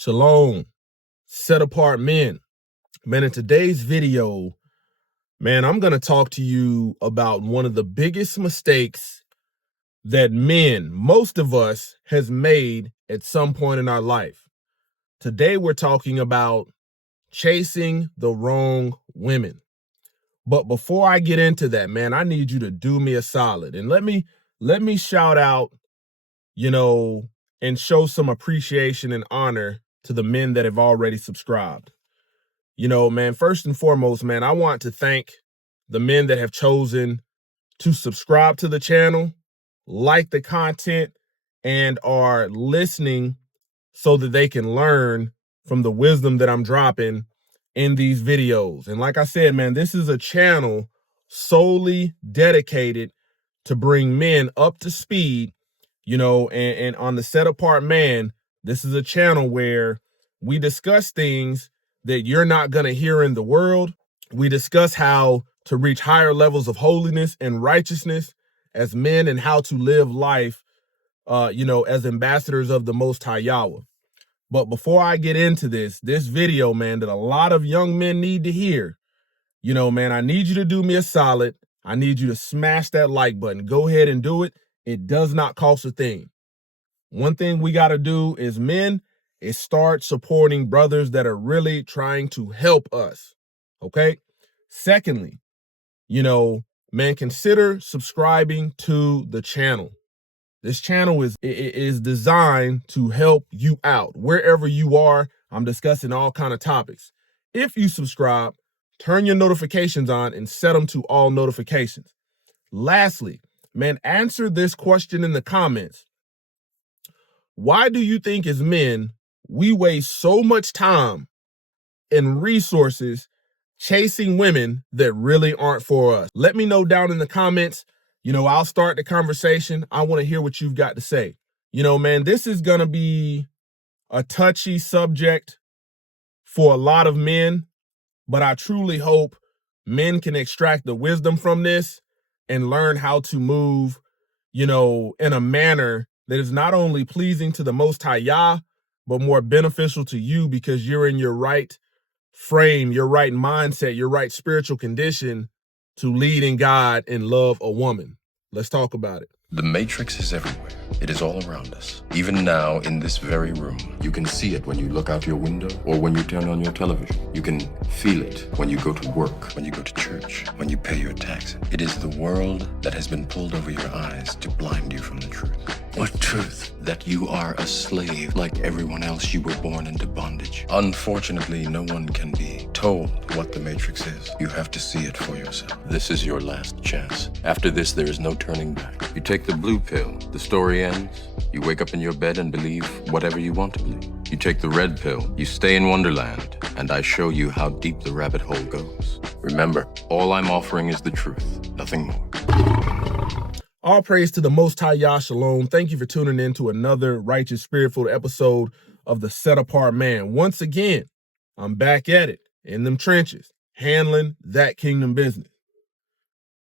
Shalom, set apart men. Man, in today's video, man, I'm going to talk to you about one of the biggest mistakes that men, most of us, has made at some point in our life. Today, we're talking about chasing the wrong women. But before I get into that, man, I need you to do me a solid and let me shout out, and show some appreciation and honor to the men that have already subscribed. Man, first and foremost, man, I want to thank the men that have chosen to subscribe to the channel, like the content, and are listening so that they can learn from the wisdom that I'm dropping in these videos. And like I said, man, this is a channel solely dedicated to bring men up to speed, and on the Set Apart Man, this is a channel where we discuss things that you're not going to hear in the world. We discuss how to reach higher levels of holiness and righteousness as men and how to live life, as ambassadors of the Most High Yahweh. But before I get into this video, man, that a lot of young men need to hear, man, I need you to do me a solid. I need you to smash that like button. Go ahead and do it. It does not cost a thing. One thing we got to do as men is start supporting brothers that are really trying to help us. Okay. Secondly, man, consider subscribing to the channel. This channel is designed to help you out wherever you are. I'm discussing all kind of topics. If you subscribe, turn your notifications on and set them to all notifications. Lastly, man, answer this question in the comments. Why do you think as men, we waste so much time and resources chasing women that really aren't for us? Let me know down in the comments. I'll start the conversation. I want to hear what you've got to say. Man, this is going to be a touchy subject for a lot of men, but I truly hope men can extract the wisdom from this and learn how to move, in a manner that is not only pleasing to the Most High Yah, but more beneficial to you because you're in your right frame, your right mindset, your right spiritual condition to lead in God and love a woman. Let's talk about it. The Matrix is everywhere. It is all around us. Even now, in this very room, you can see it when you look out your window or when you turn on your television. You can feel it when you go to work, when you go to church, when you pay your taxes. It is the world that has been pulled over your eyes to blind you from the truth. What truth? That you are a slave like everyone else. You were born into bondage. Unfortunately, no one can be told what the Matrix is. You have to see it for yourself. This is your last chance. After this, there is no turning back. You take the blue pill, the story ends. You wake up in your bed and believe whatever you want to believe. You take the red pill, you stay in Wonderland, and I show you how deep the rabbit hole goes. Remember, all I'm offering is the truth, nothing more. All praise to the Most High Yah Shalom. Thank you for tuning in to another righteous, spirit-filled episode of the Set Apart Man. Once again, I'm back at it in them trenches, handling that kingdom business.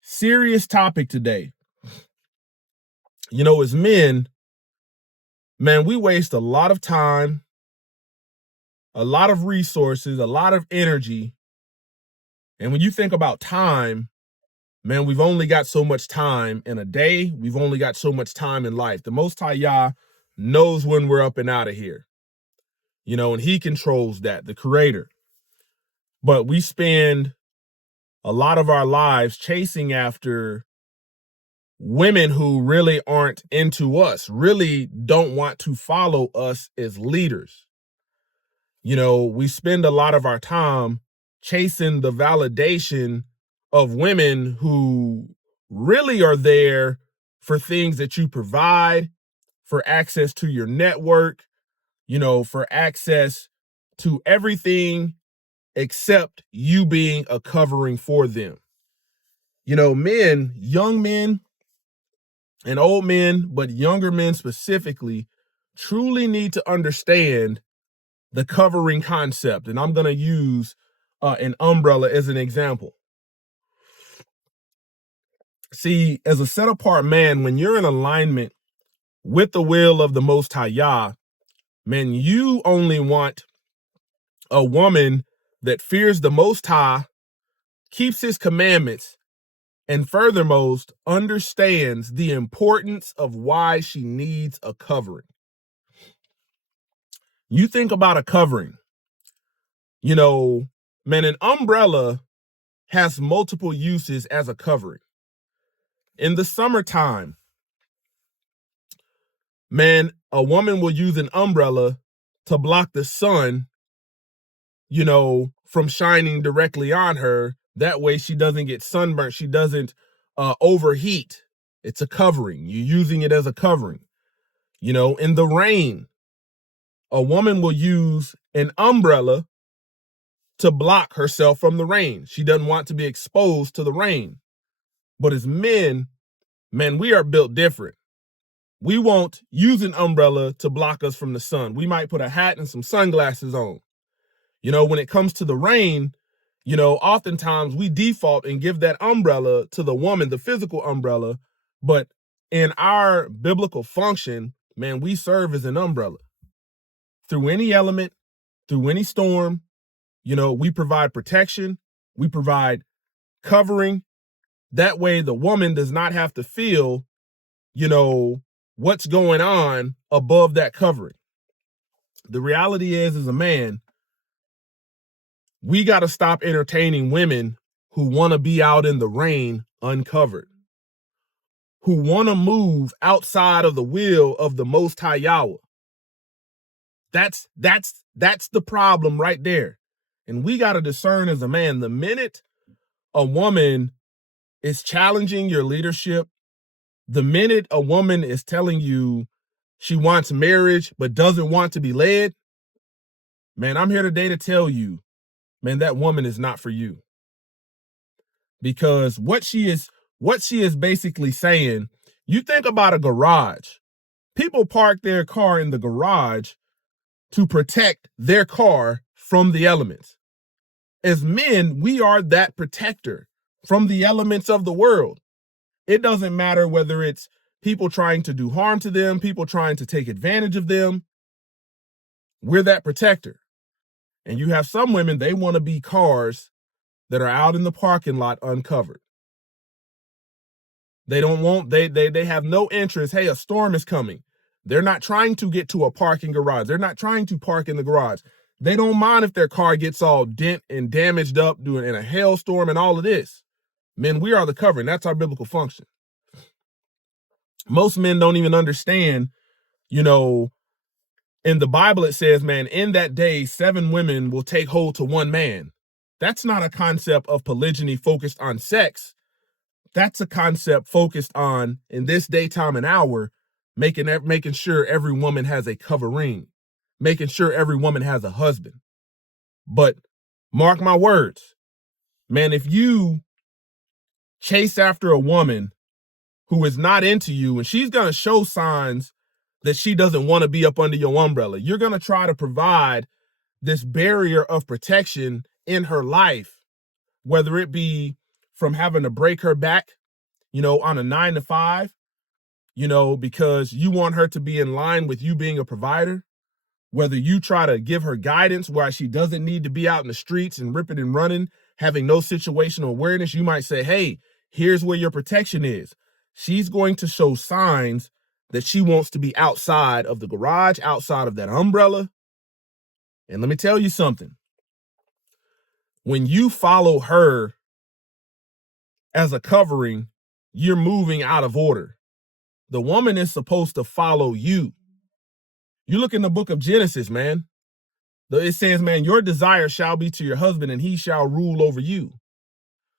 Serious topic today. As men, man, we waste a lot of time, a lot of resources, a lot of energy. And when you think about time, man, we've only got so much time in a day. We've only got so much time in life. The Most High Yah knows when we're up and out of here, and he controls that, the creator. But we spend a lot of our lives chasing after women who really aren't into us, really don't want to follow us as leaders. We spend a lot of our time chasing the validation of women who really are there for things that you provide, for access to your network, for access to everything except you being a covering for them. Men, young men and old men, but younger men specifically, truly need to understand the covering concept. And I'm going to use an umbrella as an example. See, as a set apart man, when you're in alignment with the will of the Most High Yah, Man, you only want a woman that fears the Most High, keeps his commandments, and furthermost understands the importance of why she needs a covering. You think about a covering. You know, man, an umbrella has multiple uses as a covering. In the summertime, man, a woman will use an umbrella to block the sun, from shining directly on her. That way she doesn't get sunburnt. She doesn't overheat. It's a covering. You're using it as a covering. In the rain, a woman will use an umbrella to block herself from the rain. She doesn't want to be exposed to the rain. But as men, man, we are built different. We won't use an umbrella to block us from the sun. We might put a hat and some sunglasses on. When it comes to the rain, oftentimes we default and give that umbrella to the woman, the physical umbrella. But in our biblical function, man, we serve as an umbrella. Through any element, through any storm, we provide protection, we provide covering. That way the woman does not have to feel, what's going on above that covering. The reality is, as a man, we got to stop entertaining women who want to be out in the rain uncovered, who want to move outside of the will of the Most High Yahweh. That's the problem right there. And we got to discern as a man, the minute a woman is challenging your leadership, the minute a woman is telling you she wants marriage but doesn't want to be led, man, I'm here today to tell you, man, that woman is not for you. Because what she is basically saying, you think about a garage. People park their car in the garage to protect their car from the elements. As men, we are that protector from the elements of the world. It doesn't matter whether it's people trying to do harm to them, people trying to take advantage of them. We're that protector. And you have some women, they want to be cars that are out in the parking lot uncovered. They have no interest. Hey, a storm is coming. They're not trying to get to a parking garage. They're not trying to park in the garage. They don't mind if their car gets all dent and damaged up in a hailstorm and all of this. Men, we are the covering. That's our biblical function. Most men don't even understand, in the Bible it says, man, in that day, 7 women will take hold to 1 man. That's not a concept of polygyny focused on sex. That's a concept focused on, in this day, time, and hour, making sure every woman has a covering, making sure every woman has a husband. But mark my words, man, if you chase after a woman who is not into you and she's going to show signs that she doesn't want to be up under your umbrella, you're going to try to provide this barrier of protection in her life, whether it be from having to break her back, on a 9 to 5, because you want her to be in line with you being a provider, whether you try to give her guidance why she doesn't need to be out in the streets and ripping and running, having no situational awareness. You might say, hey, here's where your protection is. She's going to show signs that she wants to be outside of the garage, outside of that umbrella. And let me tell you something. When you follow her as a covering, you're moving out of order. The woman is supposed to follow you. You look in the book of Genesis, man. It says, man, your desire shall be to your husband and he shall rule over you.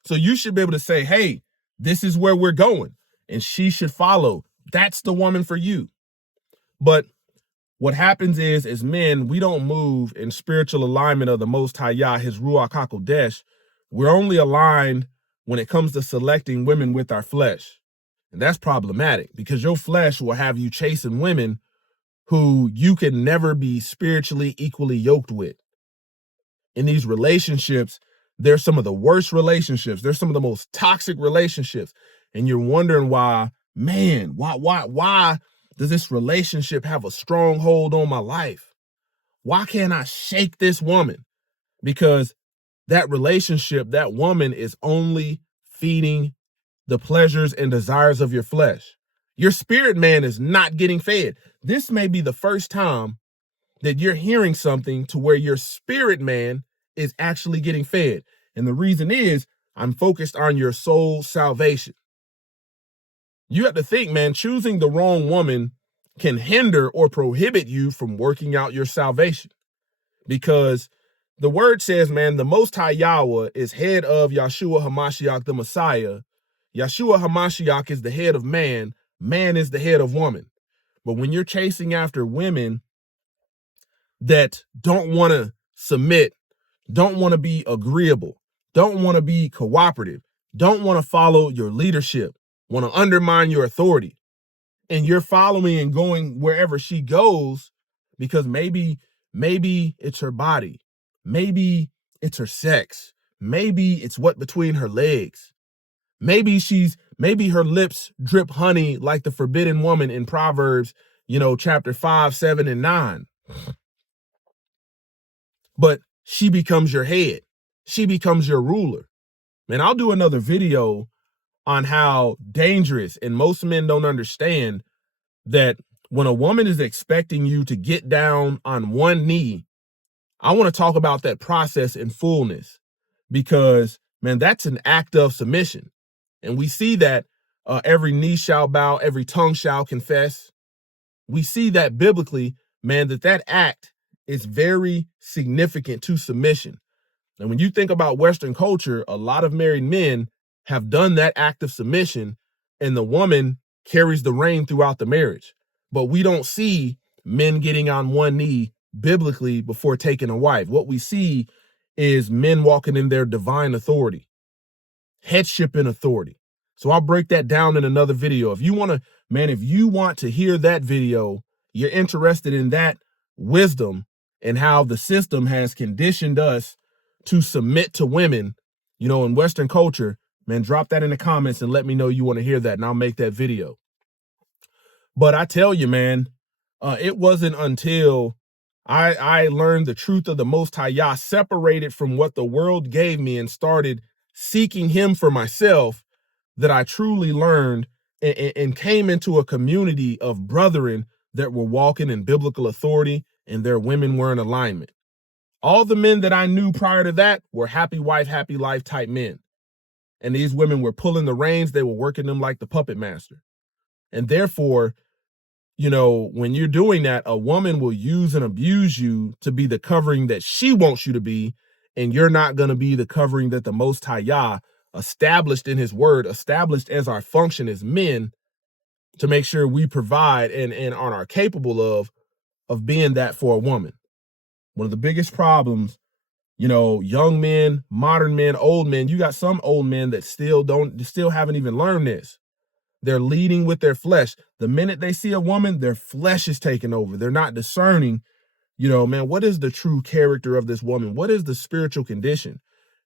So you should be able to say, hey, this is where we're going. And she should follow. That's the woman for you. But what happens is, as men, we don't move in spiritual alignment of the Most High Yah, his Ruach HaKodesh. We're only aligned when it comes to selecting women with our flesh. And that's problematic because your flesh will have you chasing women who you can never be spiritually equally yoked with. In these relationships, they're some of the worst relationships. They're some of the most toxic relationships. And you're wondering why, man, why does this relationship have a strong hold on my life? Why can't I shake this woman? Because that relationship, that woman is only feeding the pleasures and desires of your flesh. Your spirit man is not getting fed. This may be the first time that you're hearing something to where your spirit man is actually getting fed. And the reason is I'm focused on your soul salvation. You have to think, man, choosing the wrong woman can hinder or prohibit you from working out your salvation. Because the word says, man, the Most High Yahweh is head of Yahshua HaMashiach, the Messiah. Yahshua HaMashiach is the head of man. Man is the head of woman. But when you're chasing after women that don't want to submit, don't want to be agreeable, don't want to be cooperative, don't want to follow your leadership, want to undermine your authority, and you're following and going wherever she goes because maybe it's her body, maybe it's her sex, maybe it's what between her legs, maybe her lips drip honey like the forbidden woman in Proverbs, chapter 5, 7, and 9. But she becomes your head. She becomes your ruler. Man, I'll do another video on how dangerous, and most men don't understand that when a woman is expecting you to get down on one knee, I want to talk about that process in fullness because, man, that's an act of submission. And we see that every knee shall bow, every tongue shall confess. We see that biblically, man, that act is very significant to submission. And when you think about Western culture, a lot of married men have done that act of submission, and the woman carries the reign throughout the marriage. But we don't see men getting on one knee biblically before taking a wife. What we see is men walking in their divine authority, headship and authority. So I'll break that down in another video. If you want to hear that video, you're interested in that wisdom and how the system has conditioned us to submit to women, in Western culture, man, drop that in the comments and let me know you want to hear that, and I'll make that video. But I tell you, man, it wasn't until I learned the truth of the Most High Yah, separated from what the world gave me and started seeking him for myself, that I truly learned and came into a community of brethren that were walking in biblical authority and their women were in alignment. All the men that I knew prior to that were happy wife, happy life type men. And these women were pulling the reins. They were working them like the puppet master. And therefore, when you're doing that, a woman will use and abuse you to be the covering that she wants you to be. And you're not going to be the covering that the Most High Yah established in his word, established as our function as men to make sure we provide and are capable of being that for a woman. One of the biggest problems, young men, modern men, old men, you got some old men that still haven't even learned this. They're leading with their flesh. The minute they see a woman, their flesh is taking over. They're not discerning, man, what is the true character of this woman? What is the spiritual condition?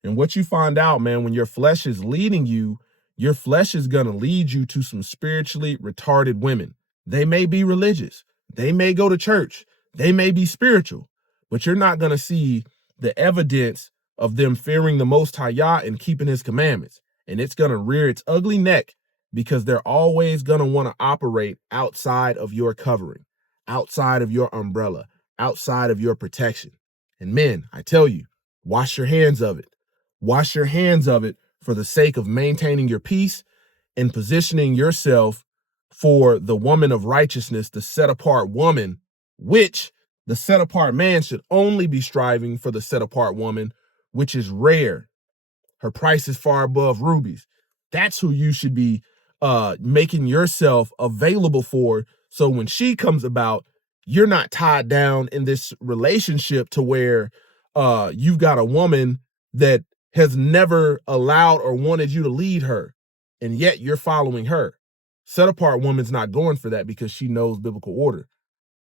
And what you find out, man, when your flesh is leading you, your flesh is going to lead you to some spiritually retarded women. They may be religious. They may go to church. They may be spiritual, but you're not going to see the evidence of them fearing the Most High Yah and keeping his commandments. And it's going to rear its ugly neck because they're always going to want to operate outside of your covering, outside of your umbrella, outside of your protection. And men, I tell you, wash your hands of it. Wash your hands of it for the sake of maintaining your peace and positioning yourself for the woman of righteousness, the set apart woman, which the set apart man should only be striving for the set apart woman, which is rare. Her price is far above rubies. That's who you should be making yourself available for. So when she comes about, you're not tied down in this relationship to where you've got a woman that has never allowed or wanted you to lead her, and yet you're following her. Set apart woman's not going for that because she knows biblical order.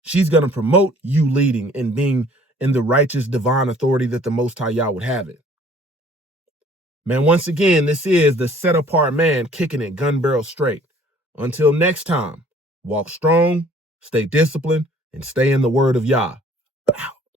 She's going to promote you leading and being in the righteous divine authority that the Most High Yah would have it. Man, once again, this is the Set Apart Man, kicking it gun barrel straight. Until next time, walk strong, stay disciplined, and stay in the word of Yah.